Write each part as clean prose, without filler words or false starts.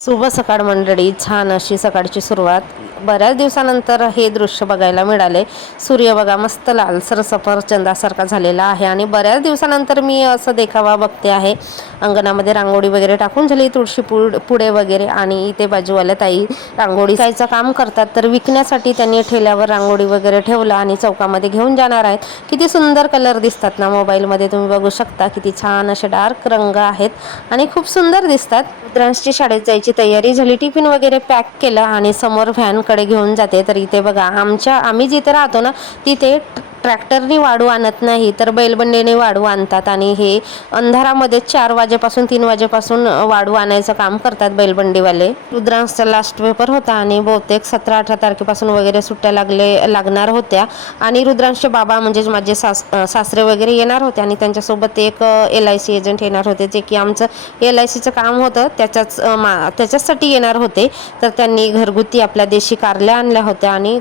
शुभ सकाळ मंडळी. छान अशी सकाळची सुरुवात. बऱ्याच दिवसानंतर हे दृश्य बघायला मिळाले. सूर्य बघा मस्त लालसर सफरचंदासारखा झालेला आहे आणि बऱ्याच दिवसानंतर मी असं देखावा बघते आहे. अंगणामध्ये रांगोळी वगैरे टाकून झाली, तुळशी पुढे वगैरे, आणि इथे बाजूवाल्या ताई रांगोळी कायचं काम करतात, तर विकण्यासाठी त्यांनी ठेल्यावर रांगोळी वगैरे ठेवलं आणि चौकामध्ये घेऊन जाणार आहेत. किती सुंदर कलर दिसतात ना, मोबाईलमध्ये तुम्ही बघू शकता. किती छान असे डार्क रंग आहेत आणि खूप सुंदर दिसतात. रुद्रांशची शाळेत जायची तयारी झाली, टिफिन वगैरे पॅक केलं आणि समोर व्हॅनकडे घेऊन जाते. तर इथे बघा, आम्ही जिथे राहतो ना, तिथे ट्रॅक्टरनी वाढू आणत नाही, तर बैलबंडीने वाढू आणतात. आणि हे अंधारामध्ये 4 वाजेपासून 3 वाजेपासून वाढू आणायचं काम करतात बैलबंडीवाले. रुद्रांशचा लास्ट पेपर होता आणि बहुतेक 17-18 तारखेपासून वगैरे सुट्ट्या लागणार होत्या. आणि रुद्रांशचे बाबा म्हणजेच माझे सासरे वगैरे येणार होते आणि त्यांच्यासोबत एक LIC एजंट येणार होते, जे की आमचं LICचं काम होतं त्याच्यासाठी येणार होते. तर त्यांनी घरगुती आपल्या देशी कारल्या आणल्या होत्या आणि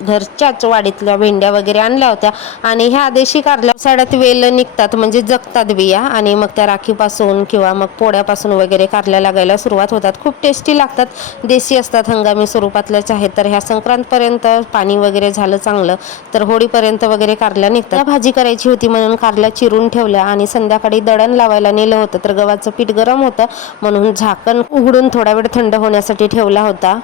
घरच्याच वाडीतल्या भेंड्या वगैरे आणल्या होत्या. आणि ह्या देशी कारल्या पावसाळ्यात वेल निघतात, म्हणजे जगतात बिया, आणि मग त्या राखीपासून किंवा मग पोळ्यापासून वगैरे कारल्या लागायला सुरुवात होतात. खूप टेस्टी लागतात, देशी असतात, हंगामी स्वरूपातल्याच आहेत. तर ह्या संक्रांतपर्यंत पाणी वगैरे झालं चांगलं तर होळीपर्यंत वगैरे कारल्या निघतात. भाजी करायची होती म्हणून कारल्या चिरून ठेवल्या आणि संध्याकाळी दळण लावायला नेलं होतं. तर गव्हाचं पीठ गरम होतं म्हणून झाकण उघडून थोडा वेळ थंड होण्यासाठी ठेवला होता.